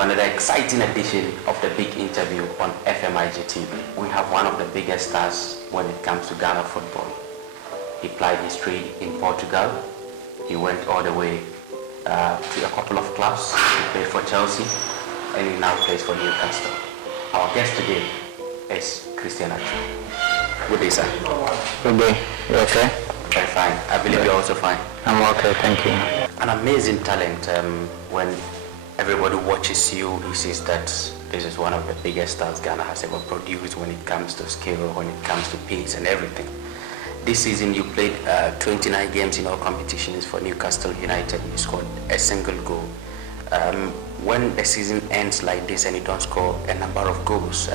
to another exciting edition of the Big Interview on FMIG TV. We have one of the biggest stars when it comes to Ghana football. He plied his trade in Portugal. He went all the way to a couple of clubs. He played for Chelsea and he now plays for Newcastle. Our guest today is Christian Atsu. Good day, sir. Good day. You okay? Very fine. I believe you're also fine. I'm okay, thank you. An amazing talent. When everybody watches you, he sees that this is one of the biggest stars Ghana has ever produced when it comes to skill, when it comes to pace and everything. This season you played 29 games in all competitions for Newcastle United. You scored a single goal. When the season ends like this and you don't score a number of goals,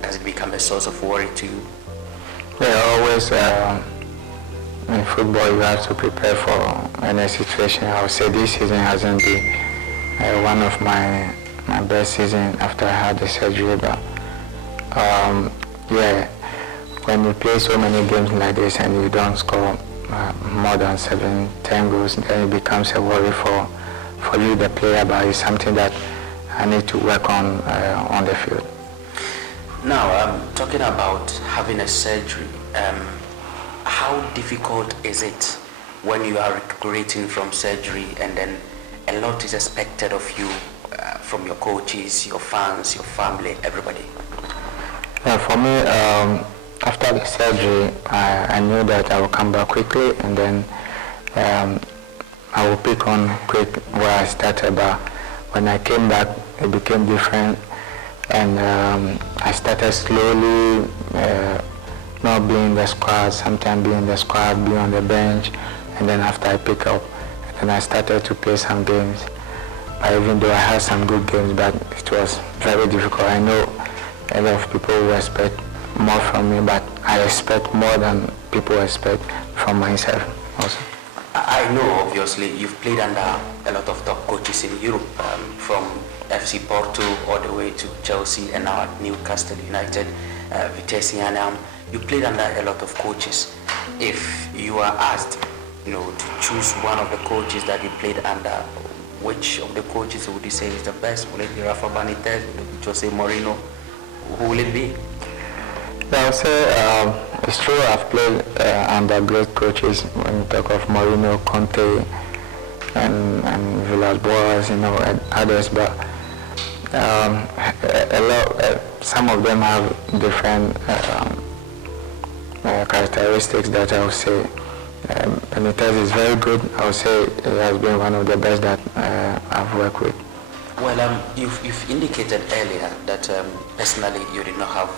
does it become a source of worry to you? Yeah, always in football you have to prepare for any situation. I would say this season hasn't been one of my best season after I had the surgery, but yeah, when you play so many games like this and you don't score more than 7-10 goals, then it becomes a worry for you, the player, but it's something that I need to work on the field. Now, talking about having a surgery, how difficult is it when you are recuperating from surgery and then a lot is expected of you from your coaches, your fans, your family, everybody? For me, after the surgery, I knew that I will come back quickly, and then I will pick on quick where I started. But when I came back, it became different, and I started slowly not being in the squad, sometimes being in the squad, being on the bench, and then after I pick up, and I started to play some games. But even though I had some good games, but it was very difficult. I know a lot of people will expect more from me, but I expect more than people expect from myself also. I know, obviously, you've played under a lot of top coaches in Europe, from FC Porto all the way to Chelsea and now at Newcastle United, Sienu. You played under a lot of coaches. If you are asked, to choose one of the coaches that you played under, which of the coaches would you say is the best? Will it be Rafa Benitez? Will it be Jose Mourinho? Who will it be? I would say it's true. I've played under great coaches. When you talk of Mourinho, Conte, and Villas-Boas, and others, but some of them have different characteristics that I would say. Benitez is very good. I would say he has been one of the best that I've worked with. Well, you've indicated earlier that personally you did not have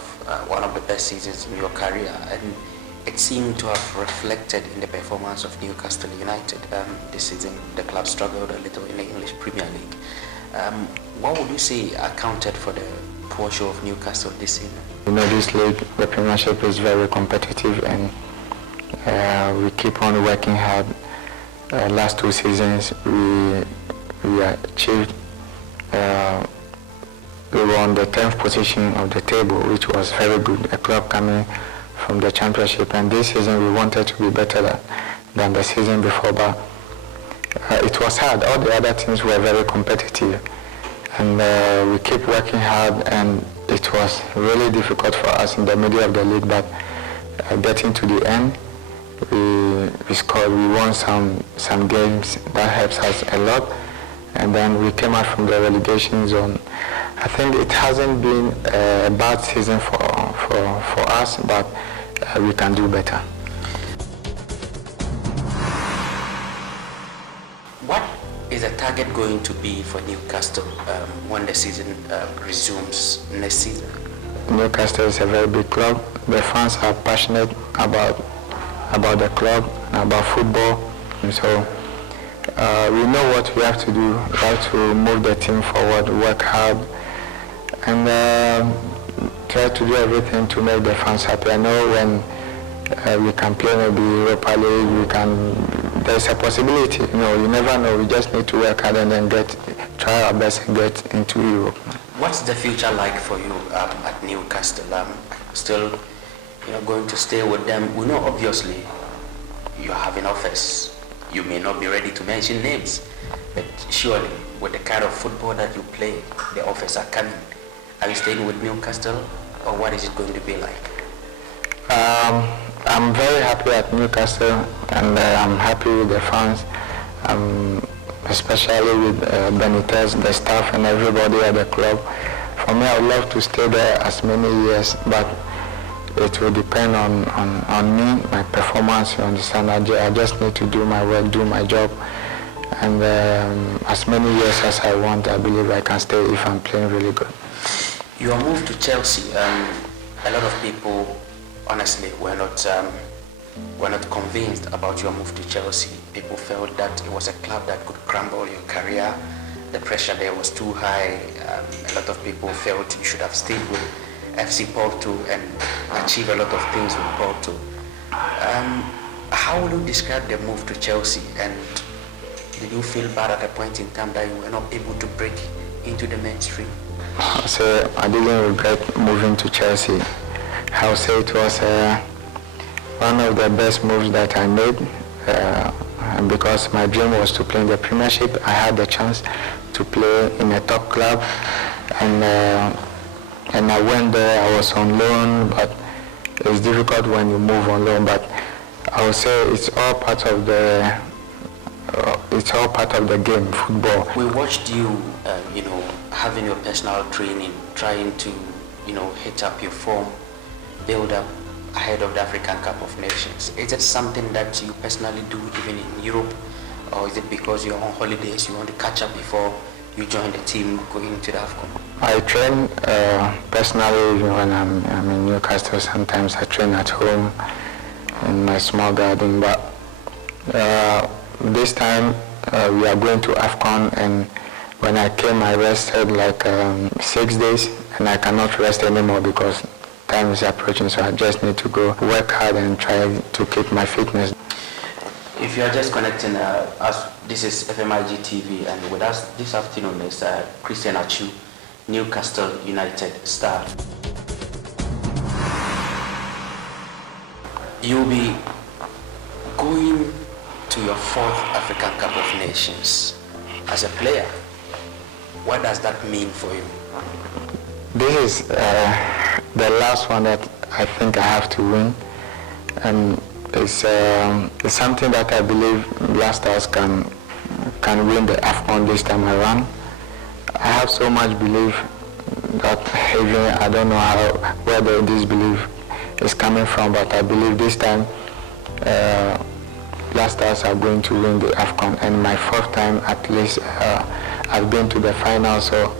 one of the best seasons in your career, and it seemed to have reflected in the performance of Newcastle United. This season the club struggled a little in the English Premier League. What would you say accounted for the poor show of Newcastle this season? This league, the Premiership is very competitive, and we keep on working hard. Last 2 seasons we achieved we were on the 10th position of the table, which was very good, a club coming from the Championship, and this season we wanted to be better than the season before, but it was hard. All the other teams were very competitive, and we keep working hard, and it was really difficult for us in the middle of the league, but getting to the end, we scored, we won some games. That helps us a lot, and then we came out from the relegation zone. I think it hasn't been a bad season for us, but we can do better. What is the target going to be for Newcastle when the season resumes next season? Newcastle is a very big club. The fans are passionate about the club and about football, and so we know what we have to do. We have to move the team forward, work hard, and try to do everything to make the fans happy. I know when we can play maybe Europa League, there's a possibility, you never know. We just need to work hard and then try our best and get into Europe. What's the future like for you at Newcastle? Still, going to stay with them? We know obviously you have an offers. You may not be ready to mention names, But surely, with the kind of football that you play, the offers are coming. Are you staying with Newcastle, or what is it going to be like? I'm very happy at Newcastle, and I'm happy with the fans, especially with Benitez, the staff, and everybody at the club. For me, I would love to stay there as many years, but it will depend on me, my performance. You understand? I just need to do my work, do my job, and as many years as I want, I believe I can stay if I'm playing really good. Your move to Chelsea, a lot of people, honestly, were not convinced about your move to Chelsea. People felt that it was a club that could crumble your career. The pressure there was too high. A lot of people felt you should have stayed with FC Porto and achieve a lot of things with Porto. How will you describe the move to Chelsea, and did you feel bad at a point in time that you were not able to break into the mainstream? So I didn't regret moving to Chelsea. I would say it was one of the best moves that I made, because my dream was to play in the Premiership. I had the chance to play in a top club, and I went there. I was on loan, but it's difficult when you move on loan. But I would say it's all part of the game, football. We watched you, having your personal training, trying to, hit up your form, build up ahead of the African Cup of Nations. Is it something that you personally do even in Europe, or is it because you're on holidays, you want to catch up before you join the team going to the AFCON? I train personally when I'm in Newcastle. Sometimes I train at home in my small garden, but this time we are going to AFCON, and when I came I rested like 6 days, and I cannot rest anymore because time is approaching, so I just need to go work hard and try to keep my fitness. If you are just connecting us, this is FMIG TV, and with us this afternoon is Christian Atsu, Newcastle United star. You'll be going to your 4th African Cup of Nations as a player. What does that mean for you? This is the last one that I think I have to win, and it's something that I believe Black Stars can win the AFCON this time around. I have so much belief that even I don't know where this belief is coming from, but I believe this time Black Stars are going to win the AFCON, and my 4th time at least. I've been to the final, so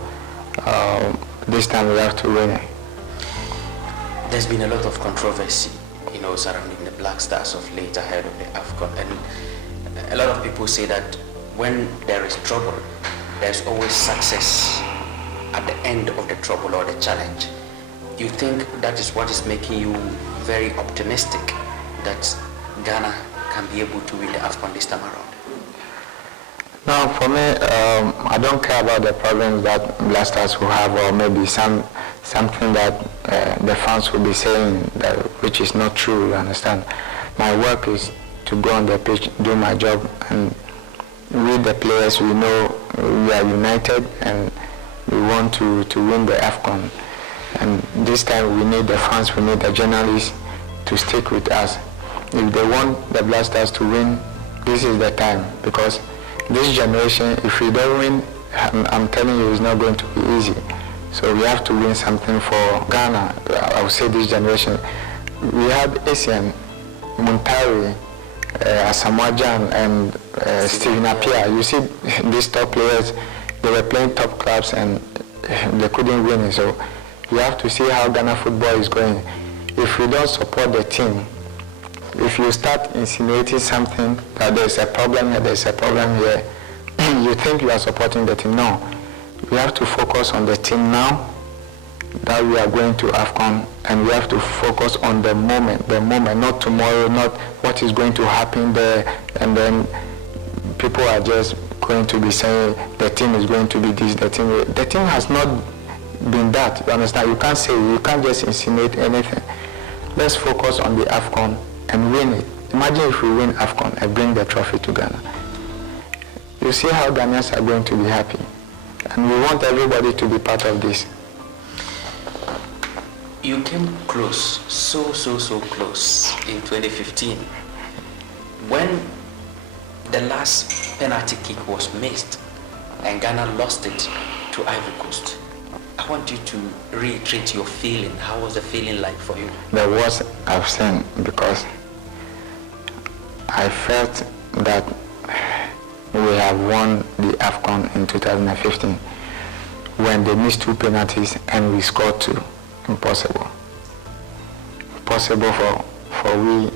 this time we have to win it. There's been a lot of controversy, surrounding the Black Stars of late ahead of the AFCON, and a lot of people say that when there is trouble, there's always success at the end of the trouble or the challenge. You think that is what is making you very optimistic that Ghana can be able to win the AFCON this time around? No, for me, I don't care about the problems that Black Stars will have, or maybe something that the fans will be saying which is not true, you understand. My work is to go on the pitch, do my job, and with the players, we know we are united and we want to win the AFCON. And this time we need the fans, we need the journalists to stick with us. If they want the Black Stars to win, this is the time, because this generation, if we don't win, I'm telling you, it's not going to be easy. So we have to win something for Ghana. I would say this generation. We had Asian, Muntari, Asamoah Gyan, and Stephen Appiah. You see, these top players, they were playing top clubs and they couldn't win it. So you have to see how Ghana football is going. If we don't support the team, if you start insinuating something that there's a problem here, there's a problem here, you think you are supporting the team. No, we have to focus on the team now that we are going to AFCON, and we have to focus on the moment, not tomorrow, not what is going to happen there, and then people are just going to be saying the team is going to be this, the team has not been that, you understand? You can't just insinuate anything. Let's focus on the AFCON and win it. Imagine if we win AFCON and bring the trophy to Ghana. you see how Ghanaians are going to be happy. And we want everybody to be part of this. You came close, so close in 2015. When the last penalty kick was missed and Ghana lost it to Ivory Coast, I want you to reiterate your feeling. How was the feeling like for you? The worst I've seen, because I felt that we have won the AFCON in 2015 when they missed 2 penalties and we scored 2. Impossible. Possible for we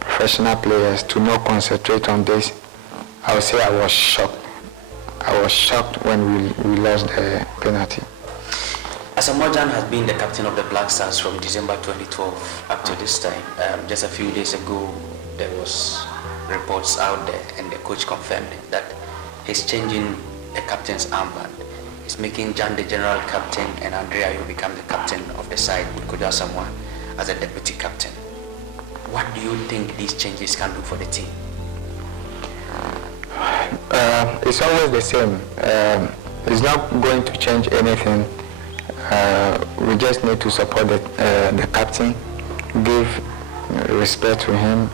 professional players to not concentrate on this. I would say I was shocked. I was shocked when we lost the penalty. Asamoah Gyan has been the captain of the Black Stars from December 2012 up to this time. Just a few days ago, there was reports out there and the coach confirmed it, that he's changing the captain's armband. He's making Gyan the general captain and Andrea will become the captain of the side with Kojo Asamoah as a deputy captain. What do you think these changes can do for the team? It's always the same. It's not going to change anything. We just need to support the captain, give respect to him,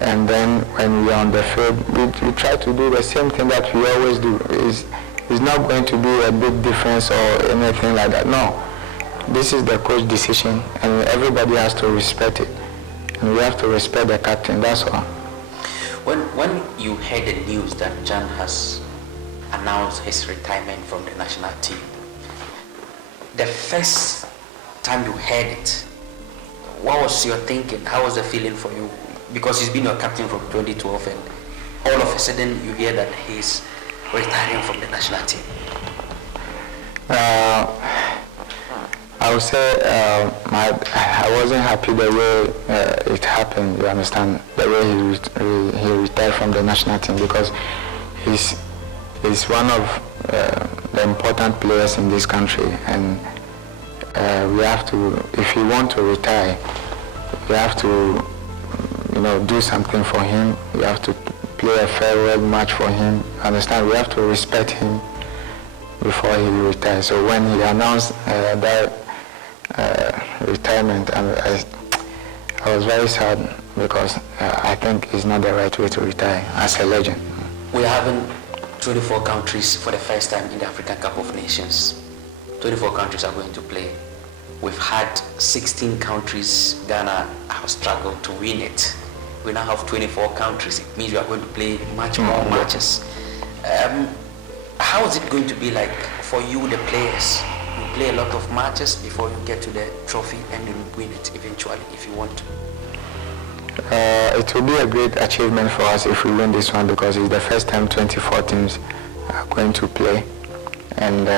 and then when we are on the field, we try to do the same thing that we always do. It's not going to be a big difference or anything like that. No, this is the coach's decision, and everybody has to respect it. And we have to respect the captain, that's all. When you heard the news that Gyan has announced his retirement from the national team, the first time you heard it, what was your thinking? How was the feeling for you? Because he's been your captain from 2012 and all of a sudden you hear that he's retiring from the national team. I would say I wasn't happy the way it happened, you understand, the way he retired from the national team, because he's one of the important players in this country, and we have to, if you want to retire, we have to, do something for him. We have to play a farewell match for him. Understand? We have to respect him before he retires. So when he announced that retirement, I was very sad, because I think it's not the right way to retire as a legend. We're having 24 countries for the first time in the African Cup of Nations. 24 countries are going to play. We've had 16 countries. Ghana have struggled to win it. We now have 24 countries. It means we are going to play much more matches. How is it going to be like for you, the players? You play a lot of matches before you get to the trophy and you win it eventually if you want to. It will be a great achievement for us if we win this one, because it's the first time 24 teams are going to play, and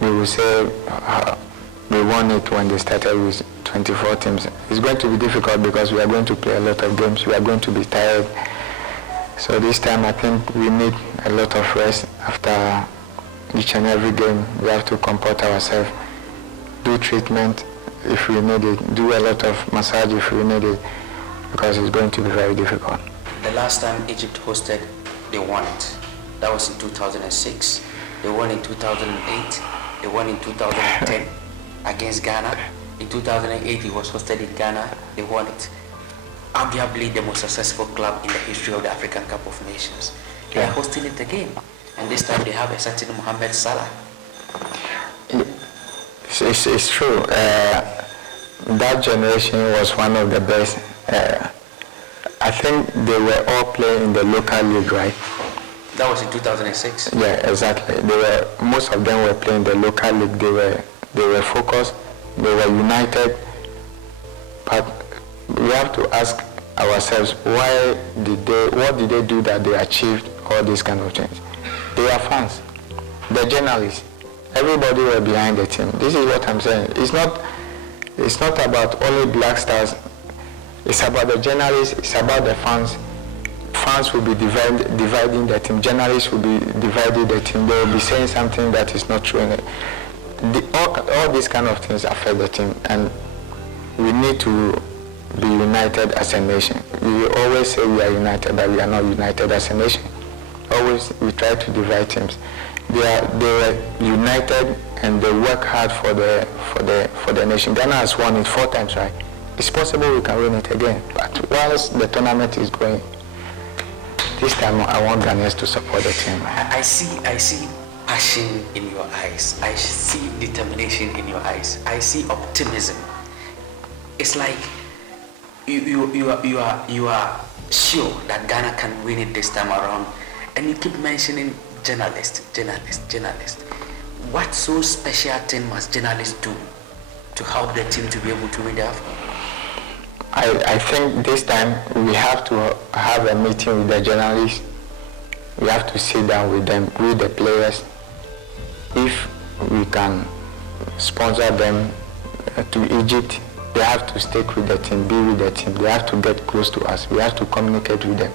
we will say we won it when they started with 24 teams. It's going to be difficult because we are going to play a lot of games. We are going to be tired. So this time I think we need a lot of rest after each and every game. We have to comport ourselves, do treatment if we need it, do a lot of massage if we need it, because it's going to be very difficult. The last time Egypt hosted, they won it. That was in 2006. They won in 2008. They won in 2010 against Ghana. In 2008, it was hosted in Ghana. They won it. Arguably the most successful club in the history of the African Cup of Nations. They are hosting it again. And this time they have a certain Mohamed Salah. It's true. That generation was one of the best. I think they were all playing in the local league, right? That was in 2006? Yeah, exactly. Most of them were playing the local league. They were focused. They were united. But we have to ask ourselves, what did they do that they achieved all these kind of things? They are fans. The journalists. Everybody were behind the team. This is what I'm saying. It's not about only Black Stars. It's about the journalists. It's about the fans. Fans will be dividing the team. Journalists will be dividing the team. They will be saying something that is not true. All these kind of things affect the team, and we need to be united as a nation. We always say we are united, but we are not united as a nation. we try to divide teams. They were united and they work hard for the nation. Ghana has won it 4 times, right? It's possible we can win it again. But whilst the tournament is going, this time I want Ghanaians to support the team. I see passion in your eyes. I see determination in your eyes. I see optimism. It's like you are sure that Ghana can win it this time around, and you keep mentioning journalists. What so special thing must journalists do to help the team to be able to win the AFCON? I think this time we have to have a meeting with the journalists. We have to sit down with them, with the players. If we can sponsor them to Egypt, they have to stick with the team, be with the team. They have to get close to us. We have to communicate with them.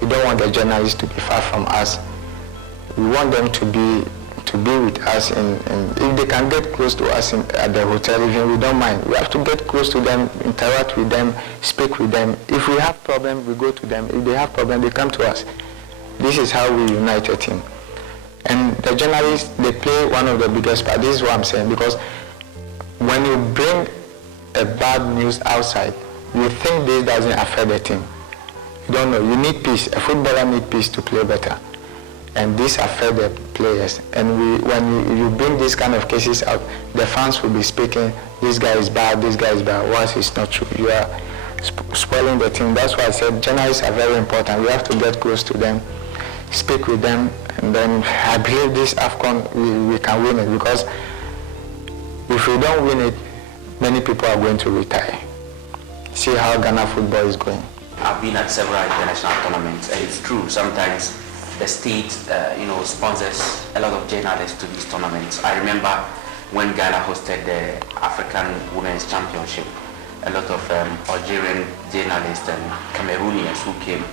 We don't want the journalists to be far from us. We want them to be with us, and if they can get close to us at the hotel, even we don't mind. We have to get close to them, interact with them, speak with them. If we have problems, we go to them. If they have problems, they come to us. This is how we unite a team. And the journalists, they play one of the biggest parts. This is what I'm saying, because when you bring a bad news outside, you think this doesn't affect the team. You don't know. You need peace. A footballer needs peace to play better. And this affects the players. And when you bring these kind of cases out, the fans will be speaking, this guy is bad, once it's not true. You are spoiling the team. That's why I said journalists are very important. We have to get close to them, speak with them, and then I believe this AFCON, we can win it, because if we don't win it, many people are going to retire. See how Ghana football is going. I've been at several international tournaments, and it's true, sometimes the state, sponsors a lot of journalists to these tournaments. I remember when Ghana hosted the African Women's Championship, a lot of Algerian journalists and Cameroonians who came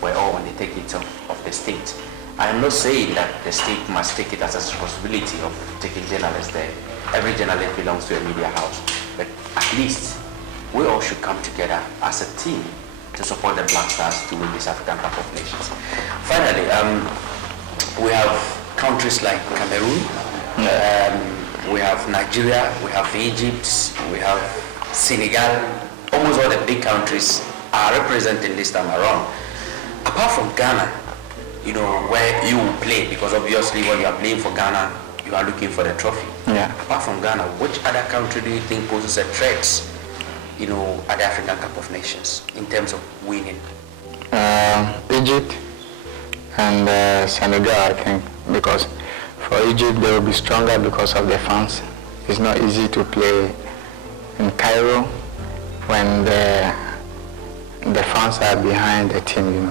were all on the tickets of the state. I am not saying that the state must take it as a responsibility of taking journalists there. Every journalist belongs to a media house, but at least we all should come together as a team to support the Black Stars to win this African Cup of Nations. Finally, we have countries like Cameroon, we have Nigeria, we have Egypt, we have Senegal. Almost all the big countries are representing this time around. Apart from Ghana, where you will play, because obviously when you are playing for Ghana, you are looking for the trophy. Yeah. Apart from Ghana, which other country do you think poses a threat at the African Cup of Nations in terms of winning? Egypt and Senegal, I think, because for Egypt they will be stronger because of the fans. It's not easy to play in Cairo when the fans are behind the team.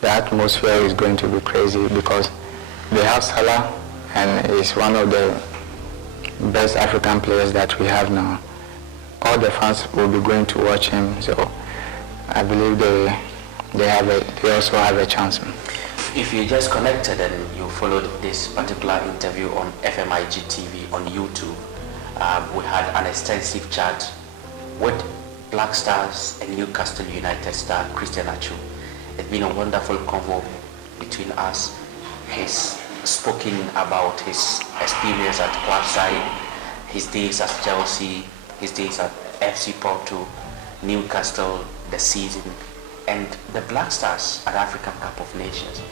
The atmosphere is going to be crazy because they have Salah, and he's one of the best African players that we have now. All the fans will be going to watch him, so I believe they also have a chance. If you just connected and you followed this particular interview on FMIG TV on YouTube, we had an extensive chat with Black Stars and Newcastle United star Christian Atsu. It's been a wonderful convo between us. He's spoken about his experience at clubside, his days at Chelsea, his days at FC Porto, Newcastle, the season, and the Black Stars at African Cup of Nations.